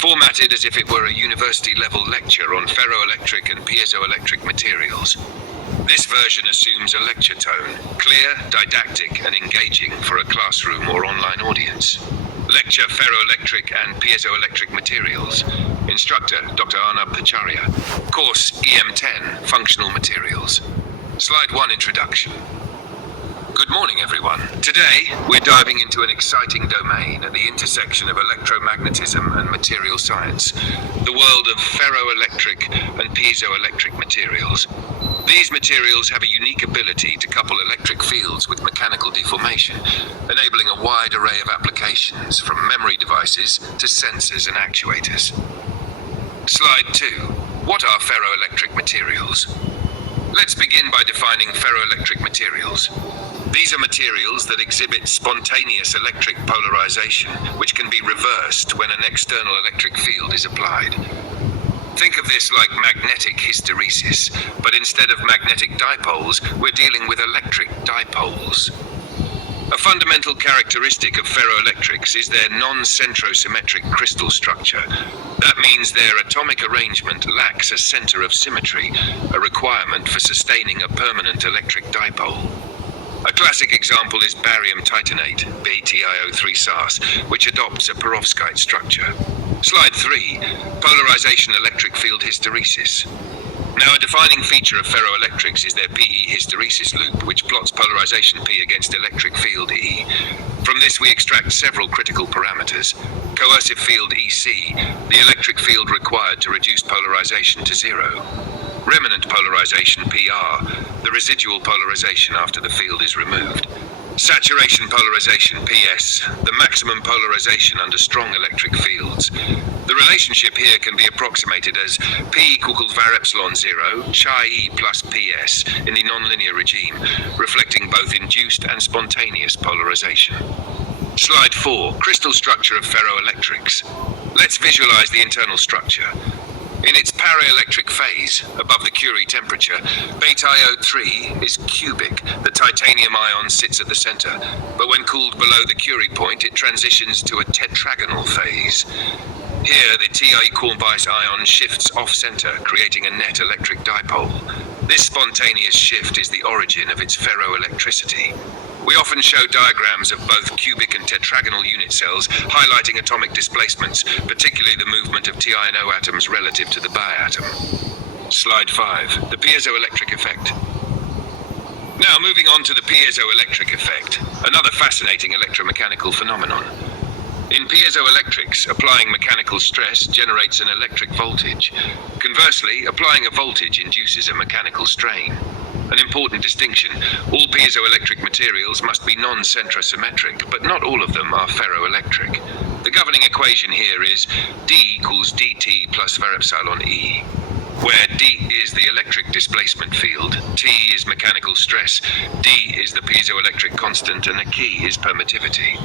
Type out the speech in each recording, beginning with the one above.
formatted as if it were a university-level lecture on ferroelectric and piezoelectric materials. This version assumes a lecture tone, clear, didactic, and engaging for a classroom or online audience. Lecture Ferroelectric and Piezoelectric Materials. Instructor, Dr. Arnab Pacharia. Course EM10, Functional Materials. Slide 1, Introduction. Good morning, everyone. Today, we're diving into an exciting domain at the intersection of electromagnetism and material science, the world of ferroelectric and piezoelectric materials. These materials have a unique ability to couple electric fields with mechanical deformation, enabling a wide array of applications from memory devices to sensors and actuators. Slide 2. What are ferroelectric materials? Let's begin by defining ferroelectric materials. These are materials that exhibit spontaneous electric polarization, which can be reversed when an external electric field is applied. Think of this like magnetic hysteresis, but instead of magnetic dipoles, we're dealing with electric dipoles. A fundamental characteristic of ferroelectrics is their non-centrosymmetric crystal structure. That means their atomic arrangement lacks a center of symmetry, a requirement for sustaining a permanent electric dipole. A classic example is barium titanate, BaTiO3 SAS, which adopts a perovskite structure. Slide 3. Polarization electric field hysteresis. Now, a defining feature of ferroelectrics is their PE hysteresis loop, which plots polarization P against electric field E. From this, we extract several critical parameters. Coercive field EC, the electric field required to reduce polarization to zero. Remnant polarization PR, the residual polarization after the field is removed. Saturation polarization PS, the maximum polarization under strong electric fields. The relationship here can be approximated as P equals var epsilon 0, chi E plus PS in the nonlinear regime, reflecting both induced and spontaneous polarization. Slide 4, crystal structure of ferroelectrics. Let's visualize the internal structure. In its paraelectric phase, above the Curie temperature, BaTiO3 is cubic. The titanium ion sits at the center, but when cooled below the Curie point, it transitions to a tetragonal phase. Here, the Ti-Corbis ion shifts off-center, creating a net electric dipole. This spontaneous shift is the origin of its ferroelectricity. We often show diagrams of both cubic and tetragonal unit cells, highlighting atomic displacements, particularly the movement of Ti and O atoms relative to the Bi atom. Slide 5, the piezoelectric effect. Now moving on to the piezoelectric effect, another fascinating electromechanical phenomenon. In piezoelectrics, applying mechanical stress generates an electric voltage. Conversely, applying a voltage induces a mechanical strain. An important distinction, all piezoelectric materials must be non-centrosymmetric, but not all of them are ferroelectric. The governing equation here is D equals dt plus var epsilon E, where D is the electric displacement field, T is mechanical stress, D is the piezoelectric constant, and the key is permittivity.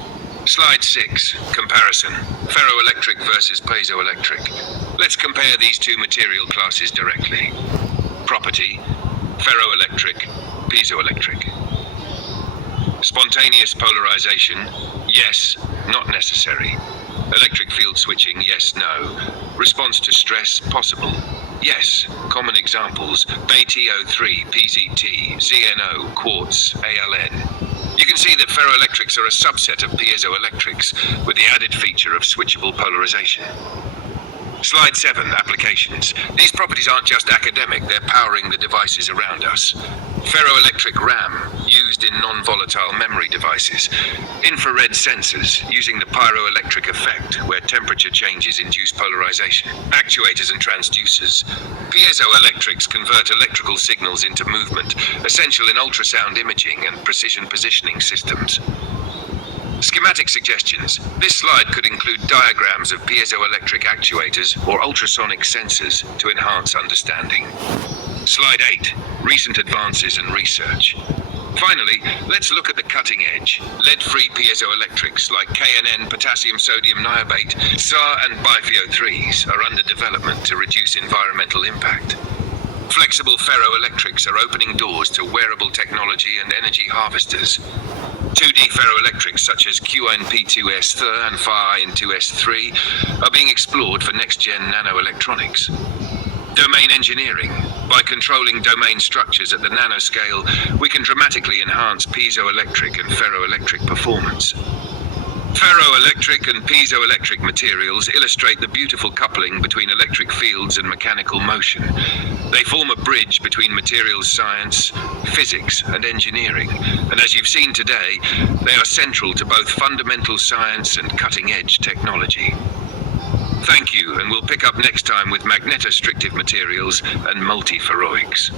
Slide 6, comparison, ferroelectric versus piezoelectric. Let's compare these two material classes directly. Property, ferroelectric, piezoelectric. Spontaneous polarization, yes, not necessary. Electric field switching, yes, no. Response to stress, possible. Yes, common examples, BaTiO3, PZT, ZNO, quartz, ALN. You can see that ferroelectrics are a subset of piezoelectrics, with the added feature of switchable polarization. Slide 7, applications. These properties aren't just academic, they're powering the devices around us. Ferroelectric RAM, used in non-volatile memory devices. Infrared sensors, using the pyroelectric effect, where temperature changes induce polarization. Actuators and transducers. Piezoelectrics convert electrical signals into movement, essential in ultrasound imaging and precision positioning systems. Schematic suggestions. This slide could include diagrams of piezoelectric actuators or ultrasonic sensors to enhance understanding. Slide 8. Recent advances and research. Finally, let's look at the cutting edge. Lead-free piezoelectrics like KNN, potassium sodium niobate, SAR and BiFeO3s are under development to reduce environmental impact. Flexible ferroelectrics are opening doors to wearable technology and energy harvesters. 2D ferroelectrics such as QNP2S3 and FAR-N2S3 are being explored for next-gen nanoelectronics. Domain engineering. By controlling domain structures at the nanoscale, we can dramatically enhance piezoelectric and ferroelectric performance. Ferroelectric and piezoelectric materials illustrate the beautiful coupling between electric fields and mechanical motion. They form a bridge between materials science, physics, and engineering, and as you've seen today, they are central to both fundamental science and cutting-edge technology. Thank you, and we'll pick up next time with magnetostrictive materials and multiferroics.